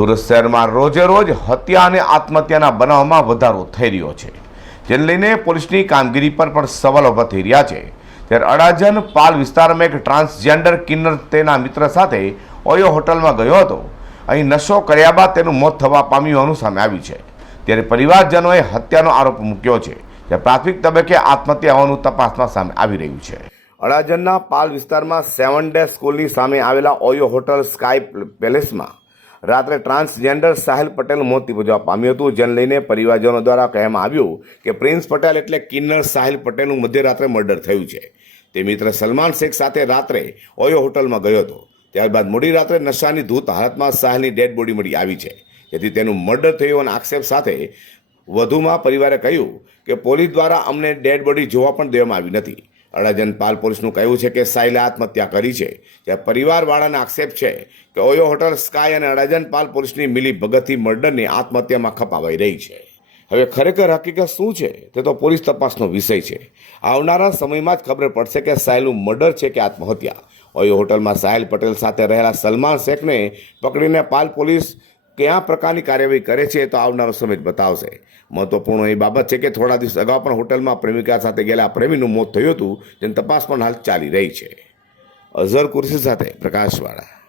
સુરત શહેરમાં રોજે રોજ હત્યા અને આત્મહત્યાના બનાવમાં વધારો થઈ રહ્યો છે. જેને લઈને પોલીસની કામગીરી પર પણ સવાલ ઊભા થઈ રહ્યા છે. ત્યારે અડાજન પાલ વિસ્તારમાં એક ટ્રાન્સજેન્ડર કિન્નર તેના મિત્ર સાથે ઓયો હોટલમાં ગયો હતો. અહીં નશો કર્યા બાદ તેનું મોત થવા પામ્યું હોવાનું સામે આવ્યું છે. ત્યારે પરિવારજનોએ હત્યાનો આરોપ મૂક્યો છે. જે પ્રાથમિક તબક્કે આત્મહત્યા હોવાનું તપાસમાં સામે આવી રહ્યું છે. અડાજનના પાલ વિસ્તારમાં સેવન ડે સ્કૂલની સામે આવેલા ઓયો હોટલ સ્કાય પેલેસમાં રાત્રે ટ્રાન્સજેન્ડર સાહિલ પટેલ મોત નિપજવા પામ્યું હતું, જેને લઈને પરિવારજનો દ્વારા કહેવામાં આવ્યું કે પ્રિન્સ પટેલ એટલે કિન્નર સાહિલ પટેલનું મધ્યરાત્રે મર્ડર થયું છે. તે મિત્ર સલમાન શેખ સાથે રાત્રે ઓયો હોટલમાં ગયો હતો. ત્યારબાદ મોડી રાત્રે નશાની ધૂત હાલતમાં સાહિલની ડેડ બોડી મળી આવી છે. જેથી તેનું મર્ડર થયું હોવાના આક્ષેપ સાથે વધુમાં પરિવારે કહ્યું કે પોલીસ દ્વારા અમને ડેડ બોડી જોવા પણ દેવામાં આવી નથી. અડાજન પાલ પોલીસનું કહેવું છે કે સાયલે આત્મહત્યા કરી છે. ત્યારે પરિવારવાળાને આક્ષેપ છે કે ઓયો હોટલ સ્કાય અને અડાજન પાલ પોલીસની મિલી ભગતથી મર્ડરની આત્મહત્યામાં ખપાવાઈ રહી છે. હવે ખરેખર હકીકત શું છે તે તો પોલીસ તપાસનો વિષય છે. આવનારા સમયમાં જ ખબર પડશે કે સાયલનું મર્ડર છે કે આત્મહત્યા. ઓયો હોટલમાં સાહેલ પટેલ સાથે રહેલા સલમાન શેખને પકડીને પાલ પોલીસ કયા પ્રકારની કાર્યવાહી કરે છે તો આવનારો સમય બતાવશે. મહત્વપૂર્ણ એ બાબત છે કે થોડા દિવસ અગાઉ પણ હોટલમાં પ્રેમિકા સાથે ગયેલા પ્રેમીનું મોત થયું હતું, જેની તપાસ પણ હાલ ચાલી રહી છે. અઝર કુર્સી સાથે પ્રકાશવાળા.